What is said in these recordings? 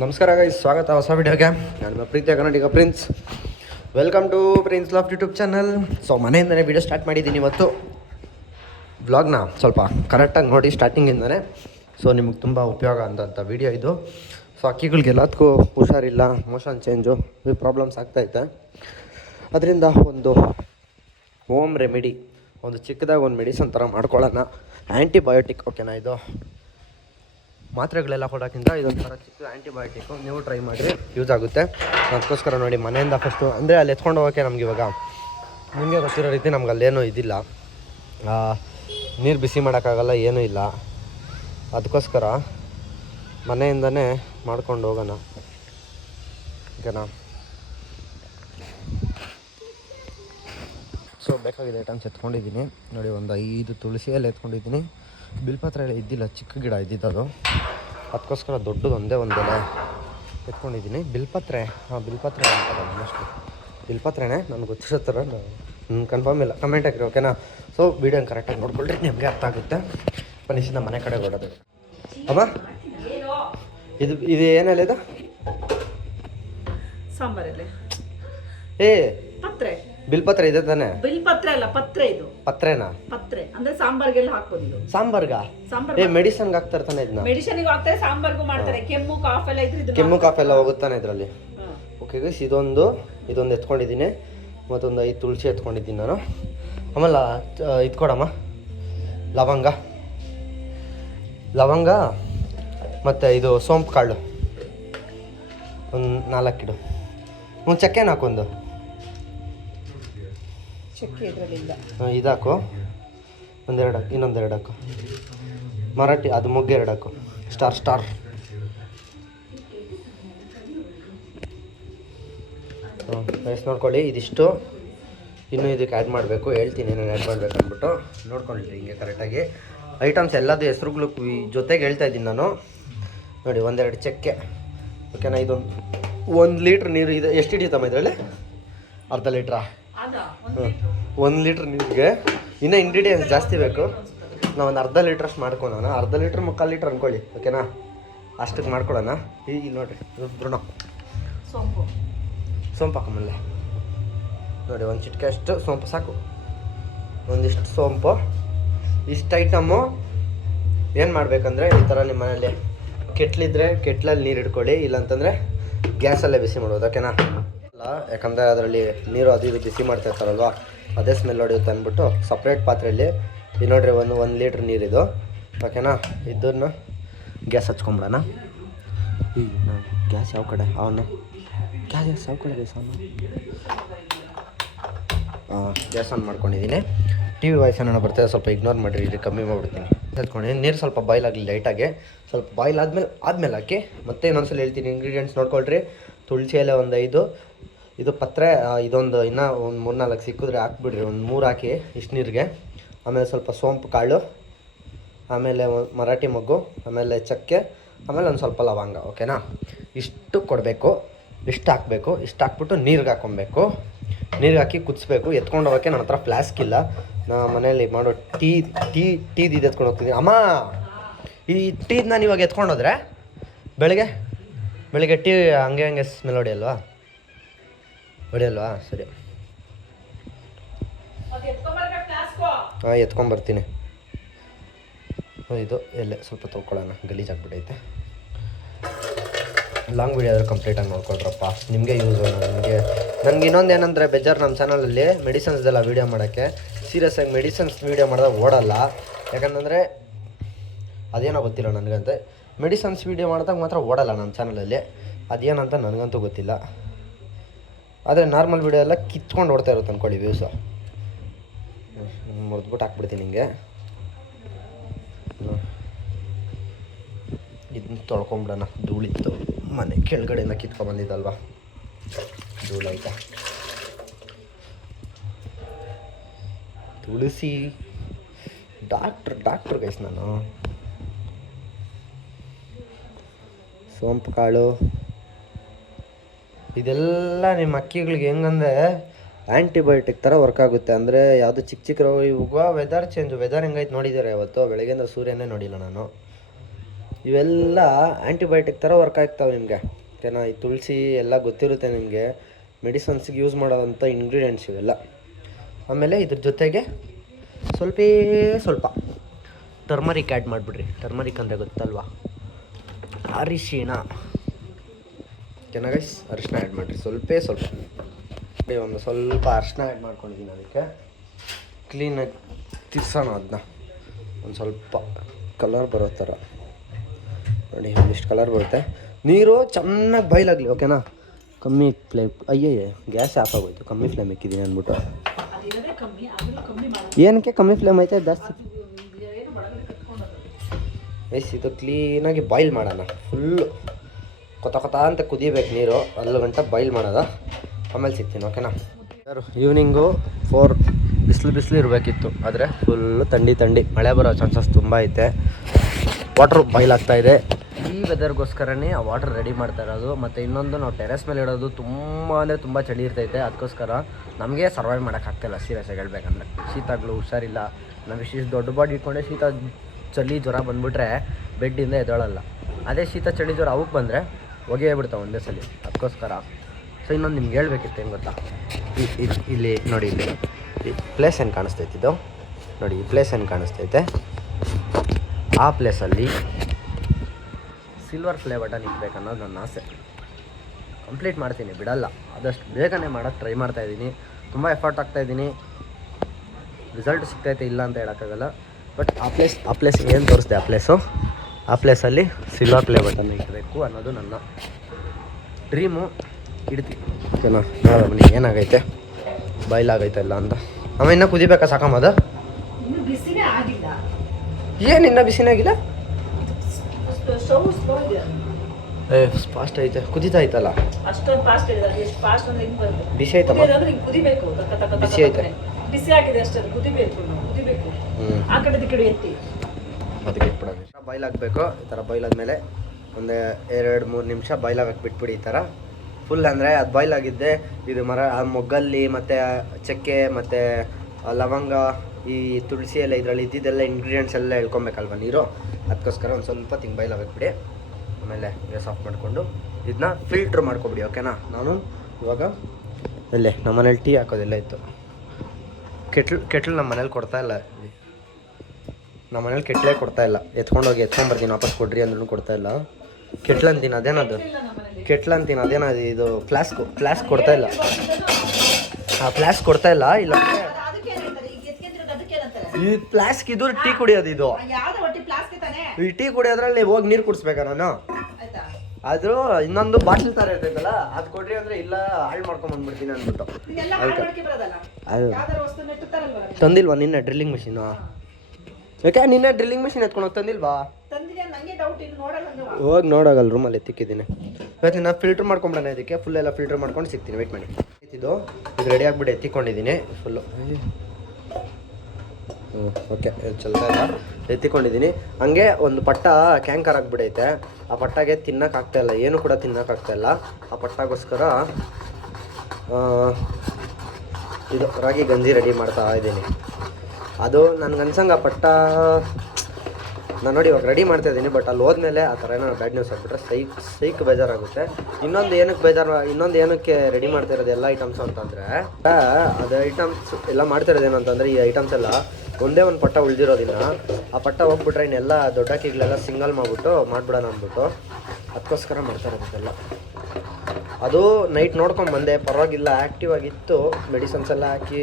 ನಮಸ್ಕಾರ ಗೈಸ್ ಸ್ವಾಗತ ಹೊಸ ವಿಡಿಯೋಗೆ. ನಾನು ನಿಮ್ಮ ಪ್ರೀತಿಯ ಕನ್ನಡಿಗ Prince. Welcome to Prince Laugh YouTube channel so ಮನೆಯಿಂದನೇ video start ಮಾಡಿದ್ದೀನಿ ಇವತ್ತು. ವ್ಲಾಗ್ನ ಸ್ವಲ್ಪ ಕರೆಕ್ಟಾಗಿ ನೋಡಿ ಸ್ಟಾರ್ಟಿಂಗಿಂದನೇ ಸೊ ನಿಮಗೆ ತುಂಬ ಉಪಯೋಗ ಅಂತಂಥ ವಿಡಿಯೋ ಇದು. ಸೊ ಅಕ್ಕಿಗಳಿಗೆ ಎಲ್ಲದಕ್ಕೂ ಹುಷಾರಿಲ್ಲ ಮೋಷನ್ ಚೇಂಜು ಈ ಪ್ರಾಬ್ಲಮ್ಸ್ ಆಗ್ತಾಯಿತ್ತೆ ಅದರಿಂದ ಒಂದು ಹೋಮ್ ರೆಮಿಡಿ ಒಂದು ಚಿಕ್ಕದಾಗಿ ಒಂದು ಮೆಡಿಸನ್ ಥರ ಮಾಡ್ಕೊಳ್ಳೋಣ. ಆ್ಯಂಟಿಬಯೋಟಿಕ್ ಓಕೆನಾ ಇದು? ಮಾತ್ರೆಗಳೆಲ್ಲ ಕೊಡೋಕ್ಕಿಂತ ಇದೊಂಥರ ಚಿಕ್ಕ ಆ್ಯಂಟಿಬಯೋಟಿಕ್ಕು ನೀವು ಟ್ರೈ ಮಾಡಿರಿ ಯೂಸ್ ಆಗುತ್ತೆ. ಅದಕ್ಕೋಸ್ಕರ ನೋಡಿ ಮನೆಯಿಂದ ಫಸ್ಟು ಅಂದರೆ ಅಲ್ಲಿ ಎತ್ಕೊಂಡು ಹೋಗೋಕ್ಕೆ ನಮ್ಗೆ ಇವಾಗ ನಿಮಗೆ ಗೊತ್ತಿರೋ ರೀತಿ ನಮ್ಗೆ ಅಲ್ಲೇನೂ ಇದಿಲ್ಲ. ನೀರು ಬಿಸಿ ಮಾಡೋಕ್ಕಾಗಲ್ಲ, ಏನೂ ಇಲ್ಲ. ಅದಕ್ಕೋಸ್ಕರ ಮನೆಯಿಂದನೇ ಮಾಡ್ಕೊಂಡು ಹೋಗೋಣ. ಓಕೆನಾ? ಸೊ ಬೇಕಾಗಿದೆ ಐಟಮ್ಸ್ ಎತ್ಕೊಂಡಿದ್ದೀನಿ. ನೋಡಿ, ಒಂದು ಐದು ತುಳಸಿಯಲ್ಲಿ ಎತ್ಕೊಂಡಿದ್ದೀನಿ. ಬಿಲ್ಪತ್ರ ಎಲ್ಲ ಇದ್ದಿಲ್ಲ ಚಿಕ್ಕ ಗಿಡ ಇದ್ದಿದ್ದದು ಅದಕ್ಕೋಸ್ಕರ ದೊಡ್ಡದು ಒಂದೇ ಒಂದೆಲೆ ಎತ್ಕೊಂಡಿದ್ದೀನಿ. ಬಿಲ್ಪತ್ರೆ ಹಾಂ ಬಿಲ್ಪತ್ರೆ ಅಂತಾರೆ ಮೋಸ್ಟ್ಲಿ ಬಿಲ್ಪತ್ರೆನೇ ನನಗೆ ಗೊತ್ತಿರೋ ಥರ ನಾನು ಕನ್ಫರ್ಮ್ ಇಲ್ಲ. ಕಮೆಂಟ್ ಹಾಕಿರಿ ಓಕೆನಾ ಸೊ ವೀಡಿಯೋನ ಕರೆಕ್ಟಾಗಿ ನೋಡ್ಕೊಳ್ರಿ ನಿಮಗೆ ಅರ್ಥ ಆಗುತ್ತೆ. ಪನಿಷಿಂದ ಮನೆ ಕಡೆ ಹೊಡೋದು ಅಮ್ಮ? ಇದು ಇದು ಏನಲ್ಲ ಇದು? ಸಾಂಬಾರಲ್ಲಿ ಏ ಪತ್ರೆ. ಬಿಲ್ಪತ್ರೆ ಇದೆ ತಾನೆ? ಬಿಲ್ ಪತ್ರ ಅಲ್ಲ ಪತ್ರೆ ಇದು. ಪತ್ರೆನಾ? ಪತ್ರೆ. ಅಂದ್ರೆ ಸಾಂಬಾರ್ಗೆಲ್ಲ ಹಾಕೋದು ಇದು. ಸಾಂಬಾರ್ಗ? ಸಾಂಬಾರ್ ಏ ಮೆಡಿಸನ್ಗೆ ಹಾಕ್ತಾರೆ ತಾನೆ ಇದನ್ನ? ಮೆಡಿಸಿನ್ಗೆ ಹಾಕ್ತಾರೆ ಸಾಂಬಾರ್ಗೂ ಮಾಡ್ತಾರೆ. ಕೆಮ್ಮು ಕಾಫ್ ಎಲ್ಲ ಇದ್ರೆ ಕೆಮ್ಮು ಕಾಫ್ ಎಲ್ಲ ಹೋಗುತ್ತಾನೆ ಇದರಲ್ಲಿ. ಓಕೆ ಗೈಸ್ ಇದೊಂದು ಇದೊಂದು ಎತ್ಕೊಂಡಿದ್ದೀನಿ. ಮತ್ತೊಂದು ಐದು ತುಳಸಿ ಎತ್ಕೊಂಡಿದ್ದೀನಿ ನಾನು. ಆಮೇಲೆ ಇದು ಕೊಡಮ್ಮ. ಲವಂಗ. ಲವಂಗ ಮತ್ತು ಇದು ಸೋಂಪು ಕಾಳು. ಒಂದು ನಾಲ್ಕು ಇಡು. ಒಂದು ಚಕ್ಕೆ ಹಾಕೊಂದು ಚಕ್ಕೆ ಇದರಲ್ಲಿಲ್ಲ ಹಾಂ, ಇದಾಕು. ಒಂದೆರಡು ಇನ್ನೊಂದೆರಡು ಹಾಕು ಮರಾಠಿ, ಅದು ಮೊಗ್ಗೆ ಎರಡು ಹಾಕು ಸ್ಟಾರ್. ಸ್ಟಾರ್ ರೈಸ್ ನೋಡ್ಕೊಳ್ಳಿ, ಇದಿಷ್ಟು. ಇನ್ನೂ ಇದಕ್ಕೆ ಆ್ಯಡ್ ಮಾಡಬೇಕು. ಹೇಳ್ತೀನಿ ನಾನು ಆ್ಯಡ್ ಮಾಡಬೇಕು ಅಂದ್ಬಿಟ್ಟು. ನೋಡ್ಕೊಳ್ಳಿ ಹಿಂಗೆ ಕರೆಕ್ಟಾಗಿ ಐಟಮ್ಸ್ ಎಲ್ಲದು ಹೆಸ್ರುಗಳು ಜೊತೆಗೆ ಹೇಳ್ತಾ ಇದ್ದೀನಿ ನಾನು. ನೋಡಿ, ಒಂದೆರಡು ಚಕ್ಕೆ ಓಕೆನಾ ಇದೊಂದು ಒಂದು ಲೀಟ್ರ್ ನೀರು ಇದು. ಎಷ್ಟು ಹಿಡಿಯುತ್ತಮ್ಮ ಇದರಲ್ಲಿ? ಅರ್ಧ ಲೀಟ್ರಾ ಒಂದು ಲೀಟ್ರ್? ನೀರಿಗೆ. ಇನ್ನೂ ಇಂಗ್ರೀಡಿಯೆಂಟ್ಸ್ ಜಾಸ್ತಿ ಬೇಕು. ನಾವು ಒಂದು ಅರ್ಧ ಲೀಟ್ರಷ್ಟು ಮಾಡ್ಕೊಳ್ಳೋಣ ಅರ್ಧ ಲೀಟ್ರ್ ಮುಕ್ಕಾಲು ಲೀಟ್ರ್ ಅಂದ್ಕೊಳ್ಳಿ ಓಕೆನಾ ಅಷ್ಟಕ್ಕೆ ಮಾಡ್ಕೊಳ್ಳೋಣ ಈಗ ನೋಡಿರಿ ಬೃಣ ಸೋಂಪು. ಸೋಂಪು ಹಾಕೊಂಬಲ್ಲ ನೋಡಿ ಒಂದು ಚಿಟಿಕೆ ಅಷ್ಟು ಸೋಂಪು ಸಾಕು. ಒಂದಿಷ್ಟು ಸೋಂಪು. ಇಷ್ಟು ಐಟಮ್ಮು ಏನು ಮಾಡಬೇಕಂದ್ರೆ ಈ ಥರ ನಿಮ್ಮ ಮನೇಲಿ ಕೆಟ್ಲಿದ್ರೆ ಕೆಟ್ಲಲ್ಲಿ ನೀರು ಇಟ್ಕೊಳ್ಳಿ ಇಲ್ಲಾಂತಂದರೆ ಗ್ಯಾಸಲ್ಲೇ ಬಿಸಿ ಮಾಡೋದು ಓಕೆನಾ ಯಾಕಂದರೆ ಅದರಲ್ಲಿ ನೀರು ಅದು ಇದು ಬಿಸಿ ಮಾಡ್ತಾ ಇರ್ತಾರಲ್ವ? ಅದೇ ಸ್ಮೆಲ್ ಹೊಡೆಯುತ್ತೆ ಅಂದ್ಬಿಟ್ಟು ಸಪ್ರೇಟ್ ಪಾತ್ರೆಯಲ್ಲಿ ಇದು ನೋಡ್ರಿ ಒಂದು ಒಂದು ಲೀಟ್ರ್ ನೀರಿದು. ಓಕೆನಾ ಇದನ್ನು ಗ್ಯಾಸ್ ಹಚ್ಕೊಂಬಿಡೋಣ. ಈ ಗ್ಯಾಸ್ ಯಾವ ಕಡೆ? ಅವನು. ಗ್ಯಾಸ್ ಯಾವ ಕಡೆ ಗ್ಯಾಸ್ ಅವನು? ಗ್ಯಾಸ್ ಆನ್ ಮಾಡ್ಕೊಂಡಿದ್ದೀನಿ ಟಿ ವಿ ವಾಯ್ಸ್ ಏನೋ ಬರ್ತದೆ, ಸ್ವಲ್ಪ ಇಗ್ನೋರ್ ಮಾಡಿರಿ, ಇಲ್ಲಿ ಕಮ್ಮಿ ಮಾಡಿಬಿಡ್ತೀನಿ. ಹಚ್ಕೊಂಡಿದ್ದೀನಿ ನೀರು ಸ್ವಲ್ಪ ಬಾಯ್ಲ್ ಆಗಲಿ ಲೈಟಾಗಿ ಸ್ವಲ್ಪ ಬಾಯ್ಲ್ ಆದಮೇಲೆ ಆದಮೇಲೆ ಹಾಕಿ, ಮತ್ತೆ ಇನ್ನೊಂದ್ಸಲ ಹೇಳ್ತೀನಿ ಇಂಗ್ರೀಡಿಯೆಂಟ್ಸ್ ನೋಡ್ಕೊಳ್ರಿ. ತುಳಸಿ ಎಲೆ ಒಂದು ಐದು ಇದು ಪತ್ರೆ ಇದೊಂದು ಇನ್ನೂ ಒಂದು ಮೂರು ನಾಲ್ಕು ಸಿಕ್ಕಿದ್ರೆ ಹಾಕ್ಬಿಡ್ರಿ. ಒಂದು ಮೂರು ಹಾಕಿ ಇಷ್ಟು ನೀರಿಗೆ. ಆಮೇಲೆ ಸ್ವಲ್ಪ ಸೋಂಪು, ಕಾಳು, ಆಮೇಲೆ ಮರಾಠಿ ಮೊಗ್ಗು, ಆಮೇಲೆ ಚಕ್ಕೆ, ಆಮೇಲೆ ಒಂದು ಸ್ವಲ್ಪ ಲವಂಗ, ಓಕೆನಾ? ಇಷ್ಟು ಕೊಡಬೇಕು. ಇಷ್ಟು ಹಾಕಬೇಕು. ಇಷ್ಟು ಹಾಕ್ಬಿಟ್ಟು ನೀರಿಗೆ ಹಾಕ್ಕೊಬೇಕು ನೀರಿಗೆ ಹಾಕಿ ಕುದಿಸ್ಬೇಕು. ಎತ್ಕೊಂಡು ಹೋಗೋಕ್ಕೆ ನನ್ನ ಹತ್ರ ಫ್ಲಾಸ್ಕ್ ಇಲ್ಲ. ನಾ ಮನೇಲಿ ಮಾಡೋ ಟೀ ಟೀ, ಟೀದು ಇದು ಎತ್ಕೊಂಡು ಹೋಗ್ತೀನಿ. ಅಮ್ಮ! ಈ ಟೀದ್ ನಾನು ಇವಾಗ ಎತ್ಕೊಂಡೋದ್ರೆ ಬೆಳಗ್ಗೆ? ಬೆಳಿಗ್ಗೆ ಟೀ ಹಂಗೆ ಹಂಗೆ ಸ್ಮೆಲ್ ಹೊಡಿಯಲ್ವಾ? ಹೊಡಿಯಲ್ವಾ? ಸರಿ. ಹಾಂ ಎತ್ಕೊಂಬರ್ತೀನಿ. ಇದು ಎಲ್ಲೇ ಸ್ವಲ್ಪ ತೊಗೊಳ್ಳೋಣ ಗಲೀಜಾಗ್ಬಿಟ್ಟೈತೆ ಲಾಂಗ್ ವೀಡಿಯೋ ಆದರೆ ಕಂಪ್ಲೀಟಾಗಿ ನೋಡ್ಕೊಳ್ರಪ್ಪ. ನಿಮಗೆ ಯೂಸ್ ನನಗೆ ನನಗೆ ಇನ್ನೊಂದು ಏನಂದರೆ ಬೇಜಾರು ನಮ್ಮ ಚಾನಲಲ್ಲಿ ಮೆಡಿಸನ್ಸ್ದೆಲ್ಲ ವೀಡಿಯೋ ಮಾಡೋಕ್ಕೆ. ಸೀರಿಯಸ್ ಆಗಿ ಮೆಡಿಸನ್ಸ್ ವೀಡಿಯೋ ಮಾಡಿದಾಗ ಓಡಲ್ಲ. ಯಾಕಂತಂದರೆ ಅದೇನೋ ಗೊತ್ತಿಲ್ಲ ನನಗಂತೆ. ಮೆಡಿಸನ್ಸ್ ವೀಡಿಯೋ ಮಾಡಿದಾಗ ಮಾತ್ರ ಓಡಲ್ಲ ನಮ್ಮ ಚಾನಲಲ್ಲಿ ಅದೇನಂತ ನನಗಂತೂ ಗೊತ್ತಿಲ್ಲ. ಆದರೆ ನಾರ್ಮಲ್ ವಿಡಿಯೋ ಎಲ್ಲ ಕಿತ್ಕೊಂಡು ಓಡ್ತಾ ಇರುತ್ತೆ ಅಂದ್ಕೊಳ್ಳಿ ವ್ಯೂಸು ಮುರಿದ್ಬಿಟ್ಟು ಹಾಕ್ಬಿಡ್ತೀನಿ ಹಿಂಗೆ. ಇದನ್ನ ತೊಳ್ಕೊಂಬಿಡೋಣ. ಧೂಳಿತ್ತು. ಮನೆ ಕೆಳಗಡೆಯಿಂದ ಕಿತ್ಕೊಂಬಂದಿದ್ದಲ್ವ ಧೂಳಾಯ್ತಾ ತುಳಸಿ. ಡಾಕ್ಟ್ರ್ ಡಾಕ್ಟ್ರ್ ಗೈಸ್ ನಾನು. ಸೋಂಪು ಕಾಳು. ಇದೆಲ್ಲ ನಿಮ್ಮ ಅಕ್ಕಿಗಳಿಗೆ ಹೆಂಗಂದ್ರೆ ಆ್ಯಂಟಿಬಯೋಟಿಕ್ ಥರ ವರ್ಕ್ ಆಗುತ್ತೆ. ಅಂದರೆ ಯಾವುದು ಚಿಕ್ಕ ಚಿಕ್ಕ ರೋಗ ಇವಾಗ ವೆದರ್ ಚೇಂಜ್ ವೆದರ್ ಹೆಂಗೈತೆ ನೋಡಿದ್ದಾರೆ ಇವತ್ತು? ಬೆಳಗ್ಗೆಯಿಂದ ಸೂರ್ಯನೇ ನೋಡಿಲ್ಲ ನಾನು. ಇವೆಲ್ಲ ಆ್ಯಂಟಿಬಯೋಟಿಕ್ ಥರ ವರ್ಕ್ ಆಗ್ತಾವೆ ನಿಮಗೆ. ಓಕೆನಾ? ಈ ತುಳಸಿ ಎಲ್ಲ ಗೊತ್ತಿರುತ್ತೆ ನಿಮಗೆ. ಮೆಡಿಸನ್ಸ್ಗೆ ಯೂಸ್ ಮಾಡೋವಂಥ ಇಂಗ್ರೀಡಿಯೆಂಟ್ಸ್ ಇವೆಲ್ಲ. ಆಮೇಲೆ ಇದ್ರ ಜೊತೆಗೆ ಸ್ವಲ್ಪ ಸ್ವಲ್ಪ ಟರ್ಮರಿಕ್ ಆ್ಯಡ್ ಮಾಡಿಬಿಡ್ರಿ. ಟರ್ಮರಿಕ್ ಅಂದರೆ ಗೊತ್ತಲ್ವಾ? ಅರಿಶಿಣ. ಓಕೆನಾ ಗೈಸ್ ಅರಿಶಿನ ಆ್ಯಡ್ ಮಾಡಿರಿ. ಸ್ವಲ್ಪೇ ಸ್ವಲ್ಪ. ಒಂದು ಸ್ವಲ್ಪ ಅರಿಶಿನ ಆ್ಯಡ್ ಮಾಡ್ಕೊಂಡಿದ್ದೀನಿ ಅದಕ್ಕೆ. ಕ್ಲೀನಾಗಿ ತಿರ್ಸೋಣ ಅದನ್ನ ಒಂದು ಸ್ವಲ್ಪ ಕಲರ್ ಬರೋ ಥರ ನೋಡಿ, ಒಂದಿಷ್ಟು ಕಲರ್ ಬರುತ್ತೆ. ನೀರು ಚೆನ್ನಾಗಿ ಬಾಯ್ಲಾಗಲಿ ಓಕೆನಾ ಕಮ್ಮಿ ಫ್ಲೇಮ್ ಅಯ್ಯಯ್ಯ ಗ್ಯಾಸ್ ಆಫ್ ಆಗೋಯ್ತು. ಕಮ್ಮಿ ಫ್ಲೇಮ್ ಇಕ್ಕಿದ್ದೀನಿ ಅಂದ್ಬಿಟ್ಟು. ಏನಕ್ಕೆ ಕಮ್ಮಿ ಫ್ಲೇಮ್ ಐತೆ? ಜಾಸ್ತಿ. ಎಸ್ ಇದು ಕ್ಲೀನಾಗಿ ಬಾಯ್ಲ್ ಮಾಡೋಣ. ಫುಲ್ಲು ಕೊತ ಕೊತ ಅಂತ ಕುದಿಬೇಕು ನೀರು ಅಲ್ಲ ಗಂಟ ಬಾಯ್ಲ್ ಮಾಡೋದ, ಆಮೇಲೆ ಸಿಗ್ತೀನಿ ಓಕೆನಾ ಸರ್ ಈವ್ನಿಂಗು ಫೋರ್ ಬಿಸಿಲು ಬಿಸಿಲು ಇರಬೇಕಿತ್ತು, ಆದರೆ ಫುಲ್ಲು ಥಂಡಿ ಥಂಡಿ. ಮಳೆ ಬರೋ ಚಾನ್ಸಸ್ ತುಂಬ ಐತೆ. ವಾಟ್ರ್ ಬಾಯ್ಲ್ ಇದೆ. ಈ ವೆದರ್ಗೋಸ್ಕರನೇ ಆ ವಾಟರ್ ರೆಡಿ ಮಾಡ್ತಾ ಇರೋದು, ಮತ್ತು ಇನ್ನೊಂದು ನಾವು ಟೆರೆಸ್ ಮೇಲೆ ಇಡೋದು ತುಂಬ ಅಂದರೆ ತುಂಬ ಚಳಿ ಇರ್ತೈತೆ ಅದಕ್ಕೋಸ್ಕರ ನಮಗೆ ಸರ್ವೈವ್ ಮಾಡೋಕ್ಕಾಗ್ತಿಲ್ಲ ಸೀರಿಯಸ್ ಆಗಿ ಹೇಳ್ಬೇಕಂದ್ರೆ. ಶೀತಗಳು ಹುಷಾರಿಲ್ಲ, ನಾವು ಇಷ್ಟಿಷ್ಟು ದೊಡ್ಡ ಬಾಡಿ ಇಟ್ಕೊಂಡೆ ಶೀತ, ಚಳಿ ಜ್ವರ ಬಂದುಬಿಟ್ರೆ ಬೆಡ್ಡಿಂದ ಎದೊಳಲ್ಲ ಅದೇ ಶೀತ, ಚಳಿ ಜ್ವರ ಅವಕ್ಕೆ ಬಂದರೆ ಹೊಗೆ ಬಿಡ್ತಾವೆ ಒಂದೇ ಸಲ. ಅದಕ್ಕೋಸ್ಕರ. ಸೊ ಇನ್ನೊಂದು ನಿಮ್ಗೆ ಹೇಳ್ಬೇಕಿತ್ತು ಏನು ಗೊತ್ತಾ? ಇಲ್ಲಿ, ನೋಡಿ ಇಲ್ಲಿ. ಈ ಪ್ಲೇಸ್ ಏನು ಕಾಣಿಸ್ತೈತೆ ಇದು? ನೋಡಿ, ಈ ಪ್ಲೇಸ್ ಏನು ಕಾಣಿಸ್ತೈತೆ ಆ ಪ್ಲೇಸಲ್ಲಿ ಸಿಲ್ವರ್ ಫ್ಲೇ ಬಟನ್ ಇಕ್ಬೇಕನ್ನೋದು ನನ್ನ ಆಸೆ. ಕಂಪ್ಲೀಟ್ ಮಾಡ್ತೀನಿ, ಬಿಡಲ್ಲ. ಆದಷ್ಟು ಬೇಗನೆ ಮಾಡೋಕ್ಕೆ ಟ್ರೈ ಮಾಡ್ತಾ ಇದ್ದೀನಿ. ತುಂಬ ಎಫರ್ಟ್ ಆಗ್ತಾ ಇದ್ದೀನಿ. ರಿಸಲ್ಟ್ ಸಿಗ್ತೈತೆ ಇಲ್ಲ ಅಂತ ಹೇಳೋಕ್ಕಾಗಲ್ಲ. ಬಟ್ ಆ ಪ್ಲೇಸ್ ಆ ಪ್ಲೇಸ್ ಏನು ತೋರಿಸ್ದೆ, ಆ ಪ್ಲೇಸು ಆ ಪ್ಲೇಸಲ್ಲಿ ಸಿಲ್ವರ್ ಪ್ಲೇ ಬಟನ್ ಇಡಬೇಕು ಅನ್ನೋದು ನನ್ನ ಡ್ರೀಮು ಇಡ್ತೀವಿ ಓಕೆನಾ? ನೋಡೋಣ ಬನ್ನಿ ಏನಾಗೈತೆ? ಬಯಲಾಗೈತೆ ಇಲ್ಲ ಅಂತ. ಅಮ್ಮ ಇನ್ನೂ ಕುದಿಬೇಕಾ ಸಾಕಮ್ಮದ ಏನು ಇನ್ನೂ ಬಿಸಿನಾಗಿಲ್ಲ ಏ ಫಾಸ್ಟ್ ಐತೆ. ಕುದಿತಾ ಐತಲ್ಲ? ಬಿಸಿ ಐತಮ್ಮ ಬಿಸಿ ಐತೆ. ಬಿಸಿ ಹಾಕಿದೆ ಅಷ್ಟೇ ಕುದಿಬೇಕು ಕುದಿಬೇಕು. ಆ ಕಡೆ ಈ ಕಡೆ ಎತ್ತಿ. ಅದಕ್ಕೆ ಇಟ್ಬಿಡೋಣ. ಬಾಯ್ಲ್ ಆಗಬೇಕು ಈ ಥರ ಬಾಯ್ಲ್ ಆದಮೇಲೆ ಒಂದು ಎರಡು, ಮೂರು ನಿಮಿಷ ಬಾಯ್ಲ್ ಆಗಕ್ಕೆ ಬಿಟ್ಬಿಡಿ ಈ ಥರ. ಫುಲ್ ಅಂದರೆ ಅದು ಆಗಿದ್ದೆ ಇದು ಮರ, ಆ ಮೊಗ್ಗಲ್ಲಿ ಮತ್ತು ಚಕ್ಕೆ ಮತ್ತು ಲವಂಗ, ಈ ತುಳಸಿ ಎಲ್ಲ ಇದರಲ್ಲಿ ಇದ್ದಿದ್ದೆಲ್ಲ ಇಂಗ್ರೀಡಿಯೆಂಟ್ಸ್ ಎಲ್ಲ ಹೇಳ್ಕೊಬೇಕಲ್ವ ನೀರು? ಅದಕ್ಕೋಸ್ಕರ ಒಂದು ಸ್ವಲ್ಪ ತಿಂಗ್ ಬಾಯ್ಲ್ ಆಗಕ್ಕೆ ಬಿಡಿ. ಆಮೇಲೆ ಗ್ಯಾಸ್ ಆಫ್ ಮಾಡಿಕೊಂಡು ಇದನ್ನ ಫಿಲ್ಟ್ರ್ ಮಾಡ್ಕೊಬಿಡಿ ಓಕೆನಾ ನಾನು ಇವಾಗ ಇಲ್ಲೇ ನಮ್ಮ ಮನೇಲಿ ಟೀ ಹಾಕೋದೆಲ್ಲ ಇತ್ತು. ಕೆಟ್ಲ್ ಕೆಟ್ಲ್ ನಮ್ಮ ಮನೇಲಿ ಕೊಡ್ತಾ ಇಲ್ಲಿ. ನಮ್ಮ ಮನೇಲಿ ಕೆಟ್ಲೆ ಕೊಡ್ತಾ ಇಲ್ಲ. ಎತ್ಕೊಂಡೋಗಿ ಎತ್ಕೊಂಡ್ಬರ್ತೀನಿ ವಾಪಸ್ ಕೊಡ್ರಿ ಅಂದ್ರೂ ಕೊಡ್ತಾ ಇಲ್ಲ. ಕೆಟ್ಲ ಅಂತೀನಿ ಅದೇನದು? ಕೆಟ್ಲ ಅಂತೀನಿ ಅದೇನದು ಇದು ಫ್ಲಾಸ್ಕ್ ಫ್ಲಾಸ್ಕ್ ಕೊಡ್ತಾ ಇಲ್ಲ. ಆ ಫ್ಲಾಸ್ಕ್ ಕೊಡ್ತಾ ಇಲ್ಲ ಇಲ್ಲ. ಈ ಫ್ಲಾಸ್ಕ್ ಇದು ಟೀ ಕುಡಿಯೋದು ಇದು. ಈ ಟೀ ಕುಡಿಯೋದ್ರಲ್ಲಿ ಹೋಗಿ ನೀರು ಕುಡಿಸ್ಬೇಕಾ ನಾನು? ಆದ್ರೂ ಇನ್ನೊಂದು ಬಾಟ್ಲ್ ತರ ಇರ್ತೈತಲ್ಲ ಅದು ಕೊಡ್ರಿ ಅಂದ್ರೆ ಇಲ್ಲ ಹಾಳು ಮಾಡ್ಕೊಂಡ್ ಬಂದ್ಬಿಡ್ತೀನಿ ಅಂದ್ಬಿಟ್ಟು. ಅದಕ್ಕೆ. ಅದು. ತಂದಿಲ್ವಾ ನಿನ್ನೆ ಡ್ರಿಲ್ಲಿಂಗ್ ಮಿಷಿನು? ಯಾಕೆ ನಿನ್ನ ಡ್ರಿಲ್ಲಿಂಗ್ ಮಿಷಿನ್ ಎತ್ಕೊಂಡು ಹೋಗಿ ತಂದಿಲ್ವಾ? ಹೋಗಿ ನೋಡೋಗಲ್ಲ ರೂಮಲ್ಲಿ ಎತ್ತಿಕ್ಕಿದ್ದೀನಿ. ಇವತ್ತು ನಾನು ಫಿಲ್ಟರ್ ಮಾಡ್ಕೊಂಬಿಡೋಣ ಇದಕ್ಕೆ. ಫುಲ್ ಎಲ್ಲ ಫಿಲ್ಟರ್ ಮಾಡ್ಕೊಂಡು ಸಿಗ್ತೀನಿ. ವೆಯ್ಟ್ ಮಾಡಿ. ಇದು ಇದು ರೆಡಿ ಆಗಿಬಿಟ್ಟು ಎತ್ತಿಕೊಂಡಿದ್ದೀನಿ. ಫುಲ್ಲು ಹ್ಞೂ ಓಕೆ ಚಲ್ತಾ ಇಲ್ಲ. ಎತ್ತಿಕೊಂಡಿದ್ದೀನಿ. ಹಂಗೆ ಒಂದು ಪಟ್ಟ ಕ್ಯಾಂಕರ್ ಆಗಿಬಿಡೈತೆ. ಆ ಪಟ್ಟಾಗೆ ತಿನ್ನೋಕ್ಕಾಗ್ತಾ ಇಲ್ಲ. ಏನು ಕೂಡ ತಿನ್ನೋಕ್ಕಾಗ್ತಾ ಇಲ್ಲ. ಆ ಪಟ್ಟಾಗೋಸ್ಕರ ಇದು ರಾಗಿ ಗಂಜಿ ರೆಡಿ ಮಾಡ್ತಾ ಇದ್ದೀನಿ. ಅದು ನನ್ಗೆ ಅನ್ಸಂಗ ಆ ಪಟ್ಟ ನಾನು ನೋಡಿ ಇವಾಗ ರೆಡಿ ಮಾಡ್ತಾ ಇದ್ದೀನಿ ಬಟ್ ಅಲ್ಲಿ ಹೋದ್ಮೇಲೆ ಆ ಥರ ಏನೋ ಬ್ಯಾಡ್ ನ್ಯೂಸ್ ಆಗ್ಬಿಟ್ರೆ ಸೈಕ್ ಸೈಕ್ ಬೇಜಾರಾಗುತ್ತೆ. ಇನ್ನೊಂದು ಏನಕ್ಕೆ ಬೇಜಾರು, ಇನ್ನೊಂದು ಏನಕ್ಕೆ ರೆಡಿ ಮಾಡ್ತಾ ಇರೋದು ಎಲ್ಲ ಐಟಮ್ಸ್ ಅಂತಂದರೆ ಅದು ಐಟಮ್ಸ್ ಎಲ್ಲ ಮಾಡ್ತಾ ಇರೋದು ಏನು ಅಂತಂದರೆ, ಈ ಐಟಮ್ಸ್ ಎಲ್ಲ ಒಂದೇ ಒಂದು ಪಟ್ಟ ಉಳಿದಿರೋದಿಲ್ಲ ಆ ಪಟ್ಟ ಹೋಗ್ಬಿಟ್ರೆ ಇನ್ನೆಲ್ಲ ದೊಡ್ಡ ಕೀಗಳೆಲ್ಲ ಸಿಂಗಲ್ ಮಾಡಿಬಿಟ್ಟು ಮಾಡಿಬಿಡೋಣ ಅಂದ್ಬಿಟ್ಟು ಅದಕ್ಕೋಸ್ಕರ ಮಾಡ್ತಾ ಇರೋದಿಲ್ಲ ಅದು ನೈಟ್ ನೋಡ್ಕೊಂಡು ಬಂದೆ, ಪರವಾಗಿಲ್ಲ ಆ್ಯಕ್ಟಿವ್ ಆಗಿತ್ತು ಮೆಡಿಸನ್ಸ್ ಎಲ್ಲ ಹಾಕಿ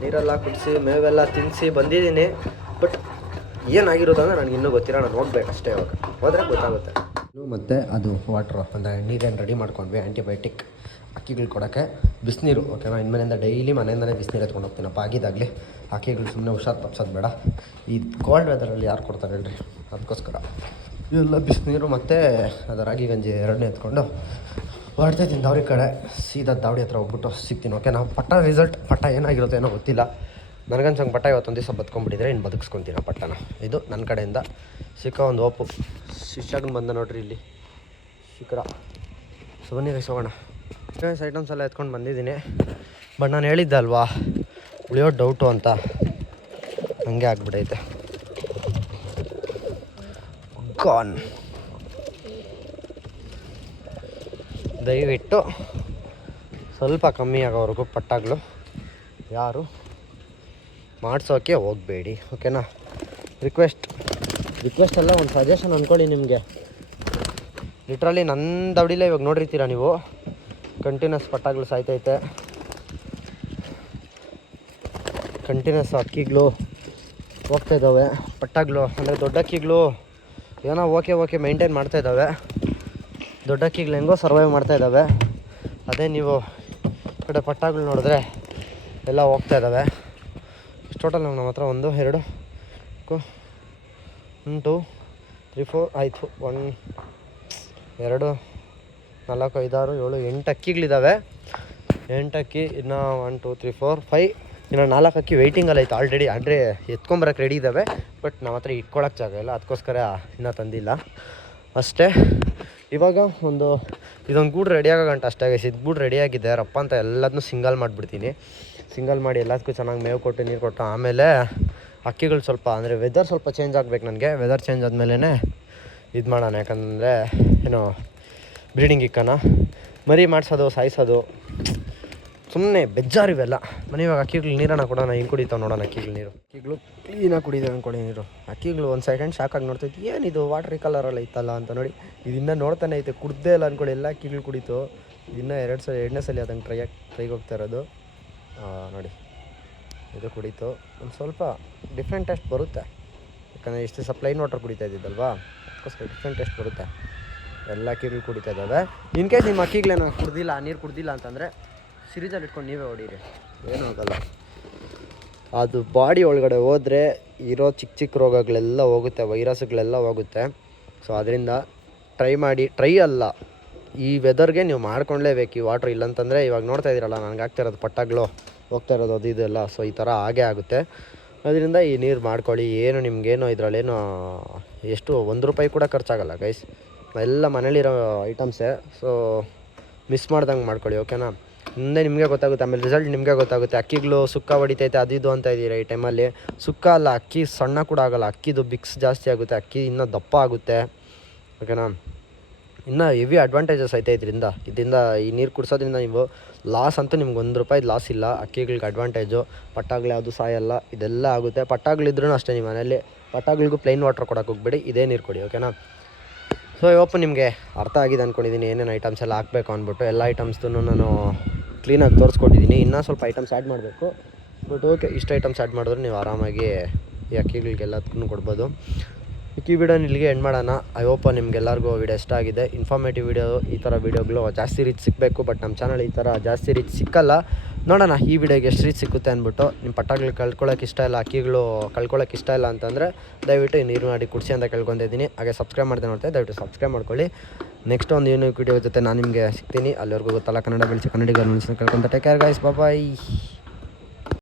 ನೀರೆಲ್ಲ ಕುಡಿಸಿ, ಮೇವೆಲ್ಲ ತಿನ್ನಿಸಿ ಬಂದಿದ್ದೀನಿ. ಬಟ್ ಏನಾಗಿರೋದು ಅಂದರೆ ನನಗೆ ಇನ್ನೂ ಗೊತ್ತಿಲ್ಲ, ನಾನು ಹೋಗ್ಬೇಕಷ್ಟೇ ಇವಾಗ. ಹೋದರೆ ಗೊತ್ತಾಗುತ್ತೆ. ಮತ್ತು ಅದು ವಾಟ್ರ್ ಅಂದರೆ ನೀರೇನು ರೆಡಿ ಮಾಡ್ಕೊಂಡ್ವಿ ಆ್ಯಂಟಿಬಯೋಟಿಕ್ ಅಕ್ಕಿಗಳು ಕೊಡೋಕ್ಕೆ ಬಿಸಿನೀರು ಓಕೆನಾ ಇನ್ಮೇಲಿಂದ ಡೈಲಿ ಮನೆಯಿಂದಲೇ ಬಿಸಿನೀರು ಎತ್ಕೊಂಡು ಹೋಗ್ತೀನಪ್ಪ, ಆಗಿದ್ದಾಗಲಿ. ಅಕ್ಕಿಗಳು ಸುಮ್ಮನೆ ಹುಷಾರು ತಪ್ಸೋದು ಬೇಡ. ಈ ಕೋಲ್ಡ್ ವೆದರಲ್ಲಿ ಯಾರು ಕೊಡ್ತಾರೆ ಹೇಳ್ರಿ? ಅದಕ್ಕೋಸ್ಕರ. ಇವೆಲ್ಲ ಬಿಸಿನೀರು ಮತ್ತು ರಾಗಿ ಗಂಜಿ ಎರಡನೇ ಎತ್ಕೊಂಡು ಹೊರಡ್ತಾ ಇದ್ದೀನಿ ದಾವರಿ ಕಡೆ. ಸೀದಾ ದಾವಡಿ ಹತ್ರ ಹೋಗ್ಬಿಟ್ಟು ಸಿಗ್ತೀನಿ ಓಕೆ ನಾವು ಪಟ್ಟ ರಿಸಲ್ಟ್ ಪಟ್ಟ ಏನಾಗಿರುತ್ತೆ ಏನೋ ಗೊತ್ತಿಲ್ಲ. ನನಗನ್ಸಂಗೆ ಪಟ್ಟ ಇವತ್ತೊಂದು ದಿವಸ ಬದುಕೊಂಡ್ಬಿಟ್ಟಿದ್ರೆ ಇನ್ನು ಬದುಕ್ಸ್ಕೊತೀನಿ ಆ ಪಟ್ಟನ. ಇದು ನನ್ನ ಕಡೆಯಿಂದ ಸಿಕ್ಕ ಒಂದು ಓಪು. ಶಿಷ್ಯಾಗನ್ ಬಂದ ನೋಡ್ರಿ ಇಲ್ಲಿ. ಶಿಖರ. ಸೊ, ಬನ್ನಿ ಹೋಗೋಣ. ಐಟಮ್ಸ್ ಎಲ್ಲ ಎತ್ಕೊಂಡು ಬಂದಿದ್ದೀನಿ. ಬಟ್ ನಾನು ಹೇಳಿದ್ದೆ ಅಲ್ವಾ, ಉಳಿಯೋ ಡೌಟು ಅಂತ. ಹಂಗೆ ಆಗ್ಬಿಡೈತೆ ಗಾನ್ ದಯವಿಟ್ಟು ಸ್ವಲ್ಪ ಕಮ್ಮಿ ಆಗೋವರೆಗೂ ಪಟ್ಟಾಗ್ಲು ಯಾರು ಮಾಡಿಸೋಕ್ಕೆ ಹೋಗಬೇಡಿ, ಓಕೆನಾ? ರಿಕ್ವೆಸ್ಟ್ ರಿಕ್ವೆಸ್ಟ್ ಎಲ್ಲ ಒಂದು ಸಜೆಷನ್ ಅಂದ್ಕೊಳ್ಳಿ ನಿಮಗೆ. ಲಿಟ್ರಲಿ ನನ್ನ ದವಡಿಲೇ ಇವಾಗ ನೋಡಿರ್ತೀರಾ ನೀವು? ಕಂಟಿನ್ಯೂಸ್ ಪಟ್ಟಾಗ್ಲು ಸಾಯ್ತೈತೆ. ಕಂಟಿನ್ಯೂಸ್ ಅಕ್ಕಿಗಳು ಹೋಗ್ತಾ ಇದ್ದಾವೆ ಪಟ್ಟಾಗ್ಲು ಅಂದರೆ ದೊಡ್ಡ ಅಕ್ಕಿಗಳು ಏನೋ ಓಕೆ ಓಕೆ ಮೈಂಟೈನ್ ಮಾಡ್ತಾ ಇದ್ದಾವೆ ದೊಡ್ಡ ಅಕ್ಕಿಗಳು ಹೆಂಗೋ ಸರ್ವೈವ್ ಮಾಡ್ತಾ ಇದ್ದಾವೆ ಅದೇ ನೀವು ಕಡೆ ಪಟ್ಟಾಗಳು ನೋಡಿದ್ರೆ ಎಲ್ಲ ಹೋಗ್ತಾ ಇದ್ದಾವೆ ಟೋಟಲ್ ನಮ್ಮ ಹತ್ರ ಒಂದು, ಎರಡು ಒನ್ ಟು ತ್ರೀ ಫೋರ್ ಆಯಿತು. ಒನ್ ಎರಡು, ನಾಲ್ಕು, ಐದಾರು, ಏಳು, ಎಂಟು ಅಕ್ಕಿಗಳಿದ್ದಾವೆ ಎಂಟು ಅಕ್ಕಿ, ಇನ್ನು one two three four five ಇನ್ನು ನಾಲ್ಕು ಅಕ್ಕಿ ವೆಯ್ಟಿಂಗಲ್ಲಿ ಐತೆ ಆಲ್ರೆಡಿ ಅಂದರೆ ಎತ್ಕೊಂಬರಕ್ಕೆ ರೆಡಿ ಇದ್ದಾವೆ ಬಟ್ ನಮ್ಮ ಹತ್ರ ಇಟ್ಕೊಳಕ್ಕೆ ಜಾಗ ಇಲ್ಲ. ಅದಕ್ಕೋಸ್ಕರ ಇನ್ನೂ ತಂದಿಲ್ಲ. ಅಷ್ಟೇ. ಇವಾಗ ಒಂದು ಇದೊಂದು ಗೂಡು ರೆಡಿ ಗಂಟೆ ಅಷ್ಟೇ ಗೈಸ್ ಇದು ಗೂಡು ರೆಡಿ ಆಗಿದೆ. ರಪ್ಪ ಅಂತ ಎಲ್ಲದನ್ನೂ ಸಿಂಗಲ್ ಮಾಡಿಬಿಡ್ತೀನಿ. ಸಿಂಗಲ್ ಮಾಡಿ ಎಲ್ಲದಕ್ಕೂ ಚೆನ್ನಾಗಿ ಮೇವು ಕೊಟ್ಟು, ನೀರು ಕೊಟ್ಟು, ಆಮೇಲೆ ಅಕ್ಕಿಗಳು ಸ್ವಲ್ಪ, ಅಂದರೆ ವೆದರ್ ಸ್ವಲ್ಪ ಚೇಂಜ್ ಆಗಬೇಕು ನನಗೆ. ವೆದರ್ ಚೇಂಜ್ ಆದಮೇಲೆ ಇದು ಮಾಡೋಣ. ಯಾಕಂದರೆ, ಏನು ಬ್ರೀಡಿಂಗ್ ಇಕ್ಕನ. ಮರಿ ಮಾಡಿಸೋದು, ಸಾಯಿಸೋದು. ಸುಮ್ಮನೆ ಬೆಜ್ಜಾರು ಇವೆಲ್ಲ ಮನೆ ಇವಾಗ ಅಕ್ಕಿಗಳು ನೀರನ್ನ ಕೊಡೋಣ ಹಿಂಗೆ ಕುಡಿತಾವೆ ನೋಡೋಣ ಅಕ್ಕಿಗಳು ನೀರು. ಅಕ್ಕಿಗಳು ಕ್ಲೀನಾಗಿ ಕುಡಿದಾವೆ ಅಂದ್ಕೊಳ್ಳಿ ನೀರು. ಅಕ್ಕಿಗಳು ಒಂದು ಸೆಕೆಂಡ್ ಶಾಕಾಗಿ ನೋಡ್ತೈತಿ ಏನಿದು ವಾಟ್ರಿ ಕಲರಲ್ಲಿ ಇತ್ತಲ್ಲ? ಅಂತ ನೋಡಿ, ಇದನ್ನ ನೋಡ್ತಾನೆ ಐತೆ, ಕುಡ್ದೇ ಇಲ್ಲ ಅಂದ್ಕೊಳ್ಳಿ ಎಲ್ಲ ಅಕ್ಕಿಗಳು ಕುಡಿತು. ಇನ್ನೂ ಎರಡು ಸಲ, ಎರಡನೇ ಸಲ ಅದಂಗೆ ಟ್ರೈ ಟ್ರೈಗೆ ಹೋಗ್ತಾ ಇರೋದು. ನೋಡಿ, ಇದು ಕುಡಿತು. ಒಂದು ಸ್ವಲ್ಪ ಡಿಫ್ರೆಂಟ್ ಟೆಸ್ಟ್ ಬರುತ್ತೆ. ಯಾಕಂದರೆ ಇಷ್ಟು ಸಪ್ಲೈನ್ ಪ್ಲೈನ್ ವಾಟರ್ ಕುಡಿತಾ ಇದ್ದಿದ್ದಲ್ವಾ? ಅದಕ್ಕೋಸ್ಕರ ಡಿಫ್ರೆಂಟ್ ಟೆಸ್ಟ್ ಬರುತ್ತೆ. ಎಲ್ಲ ಅಕ್ಕಿಗಳು ಕುಡಿತಾ ಇದ್ದಾವೆ. ಇನ್ ಕೇಸ್ ನಿಮ್ಮ ಅಕ್ಕಿಗಳೇನು ಕುಡ್ದಿಲ್ಲ, ನೀರು ಕುಡ್ದಿಲ್ಲ ಅಂತಂದರೆ ಸಿರಿಜಲ್ಲಿ ಇಟ್ಕೊಂಡು ನೀವೇ ಹೊಡೀರಿ. ಏನೂ ಆಗಲ್ಲ. ಅದು ಬಾಡಿ ಒಳಗಡೆ ಹೋದರೆ ಇರೋ ಚಿಕ್ಕ ಚಿಕ್ಕ ರೋಗಗಳೆಲ್ಲ ಹೋಗುತ್ತೆ ವೈರಸ್ಗಳೆಲ್ಲ ಹೋಗುತ್ತೆ. ಸೊ ಅದರಿಂದ ಟ್ರೈ ಮಾಡಿ ಟ್ರೈ ಅಲ್ಲ. ಈ ವೆದರ್ಗೆ ನೀವು ಮಾಡ್ಕೊಳ್ಲೇಬೇಕು ಈ ವಾಟ್ರ್ ಇಲ್ಲಂತಂದರೆ ಇವಾಗ ನೋಡ್ತಾ ಇದ್ದೀರಲ್ಲ, ನನಗೆ ಆಗ್ತಿರೋದು ಇರೋದು ಪಟ್ಟಾಗ್ಲು, ಹೋಗ್ತಾ ಇರೋದು ಅದು ಇದೆಲ್ಲ ಸೊ ಈ ಥರ ಹಾಗೆ ಆಗುತ್ತೆ. ಅದರಿಂದ ಈ ನೀರು ಮಾಡ್ಕೊಳ್ಳಿ. ಏನು ನಿಮಗೇನು ಇದರಲ್ಲೇನು, ಎಷ್ಟು, ಒಂದು ರೂಪಾಯಿ ಕೂಡ ಖರ್ಚಾಗಲ್ಲ ಗೈಸ್ ಎಲ್ಲ ಮನೇಲಿರೋ ಐಟಮ್ಸೇ ಸೊ ಮಿಸ್ ಮಾಡ್ದಂಗೆ ಮಾಡ್ಕೊಳ್ಳಿ ಓಕೆನಾ ಮುಂದೆ ನಿಮಗೆ ಗೊತ್ತಾಗುತ್ತೆ, ಆಮೇಲೆ ರಿಸಲ್ಟ್ ನಿಮಗೆ ಗೊತ್ತಾಗುತ್ತೆ. ಅಕ್ಕಿಗಳು ಸುಕ್ಕ ಹೊಡಿತೈತೆ, ಅದು ಇದು ಅಂತ ಇದ್ದೀರಾ ಈ ಟೈಮಲ್ಲಿ ಸುಕ್ಕ ಅಲ್ಲ, ಅಕ್ಕಿ ಸಣ್ಣ ಕೂಡ ಆಗಲ್ಲ. ಅಕ್ಕಿದು ಬಿಕ್ಸ್ ಜಾಸ್ತಿ ಆಗುತ್ತೆ, ಅಕ್ಕಿ ಇನ್ನೂ ದಪ್ಪ ಆಗುತ್ತೆ. ಓಕೆನಾ ಇನ್ನೂ ಹೆವಿ ಅಡ್ವಾಂಟೇಜಸ್ ಐತೆ ಇದರಿಂದ. ಇದರಿಂದ ಈ ನೀರು ಕುಡಿಸೋದ್ರಿಂದ ನೀವು ಲಾಸ್ ಅಂತೂ ನಿಮ್ಗೆ ಒಂದು ರೂಪಾಯಿ ಲಾಸ್ ಇಲ್ಲ. ಅಕ್ಕಿಗಳಿಗೆ ಅಡ್ವಾಂಟೇಜು ಪಟ್ಟಾಗಳು ಯಾವುದು ಸಾಯಲ್ಲ, ಇದೆಲ್ಲ ಆಗುತ್ತೆ. ಪಟ್ಟಾಗಳಿದ್ರೂ ಅಷ್ಟೇ ನಿಮ್ಮ ಮನೇಲಿ ಪಟ್ಟಾಗಳಿಗೂ ಪ್ಲೈನ್ ವಾಟರ್ ಕೊಡೋಕೆ ಹೋಗ್ಬೇಡಿ, ಇದೇ ನೀರು ಕೊಡಿ ಓಕೆನಾ ಸೊ ಇವತ್ತು ನಿಮಗೆ ಅರ್ಥ ಆಗಿದೆ ಅಂದ್ಕೊಂಡಿದ್ದೀನಿ ಏನೇನು ಐಟಮ್ಸ್ ಎಲ್ಲ ಹಾಕಬೇಕು ಅಂದ್ಬಿಟ್ಟು. ಎಲ್ಲ ಐಟಮ್ಸ್ದು ನಾನು ಕ್ಲೀನಾಗಿ ತೋರಿಸ್ಕೊಟ್ಟಿದ್ದೀನಿ ಇನ್ನೂ ಸ್ವಲ್ಪ ಐಟಮ್ಸ್ ಆ್ಯಡ್ ಮಾಡಬೇಕು. ಬಟ್ ಓಕೆ ಇಷ್ಟು ಐಟಮ್ಸ್ ಆ್ಯಡ್ ಮಾಡಿದ್ರೆ ನೀವು ಆರಾಮಾಗಿ ಈ ಅಕ್ಕಿಗಳಿಗೆಲ್ಲದಕ್ಕೂ ಕೊಡ್ಬೋದು. ಈ ವಿಡಿಯೋನ ಇಲ್ಲಿಗೆ ಎಂಡ್ ಮಾಡೋಣ. ಐ ಹೋಪ್ ನಿಮ್ಗೆಲ್ಲರಿಗೂ ವಿಡಿಯೋ ಇಷ್ಟ ಆಗಿದೆ. ಇನ್ಫಾರ್ಮೇಟಿವ್ ವಿಡಿಯೋ ಈ ಥರ ವೀಡಿಯೋಗಳು ಜಾಸ್ತಿ ರೀಚ್ ಸಿಗಬೇಕು ಬಟ್ ನಮ್ಮ ಚಾನಲ್ ಈ ಥರ ಜಾಸ್ತಿ ರೀಚ್ ಸಿಕ್ಕಲ್ಲ. ನೋಡೋಣ, ಈ ವಿಡಿಯೋಗೆ ಎಷ್ಟು ರೀಚ್ ಸಿಕ್ಕುತ್ತೆ ಅಂದ್ಬಿಟ್ಟು ನಿಮ್ಮ ಪಟ್ಟಾಗ್ಲು ಕಳ್ಕೊಳ್ಳೋಕೆ ಇಷ್ಟ ಇಲ್ಲ, ಅಕ್ಕಿಗಳು ಕಳ್ಕೊಳ್ಳೋಕೆ ಇಷ್ಟ ಇಲ್ಲ ಅಂತಂದರೆ ದಯವಿಟ್ಟು ನೀರು ಮಾಡಿ ಕುಡಿಸಿ ಅಂತ ಕೇಳ್ಕೊತಿದ್ದೀನಿ ಹಾಗೆ ಸಬ್ಸ್ಕ್ರೈಬ್ ಮಾಡ್ದೆ ನೋಡ್ತಾ ದಯವಿಟ್ಟು ಸಬ್ಸ್ಕ್ರೈಬ್ ಮಾಡ್ಕೊಳ್ಳಿ. ನೆಕ್ಸ್ಟ್ ಒಂದು ಯೂನಿಕ್ ವಿಡಿಯೋ ಜೊತೆ ನಾನು ನಿಮಗೆ ಸಿಗ್ತೀನಿ. ಅಲ್ಲಿವರೆಗೂ ಗೊತ್ತಲ್ಲ ಕನ್ನಡ ಬೆಳೆಸಿ ಕನ್ನಡಿಗರು ಕೇಳ್ಕೊಂತ ಟೇಕ್ ಕೇರ್ ಗೈಸ್ ಬಾಯ್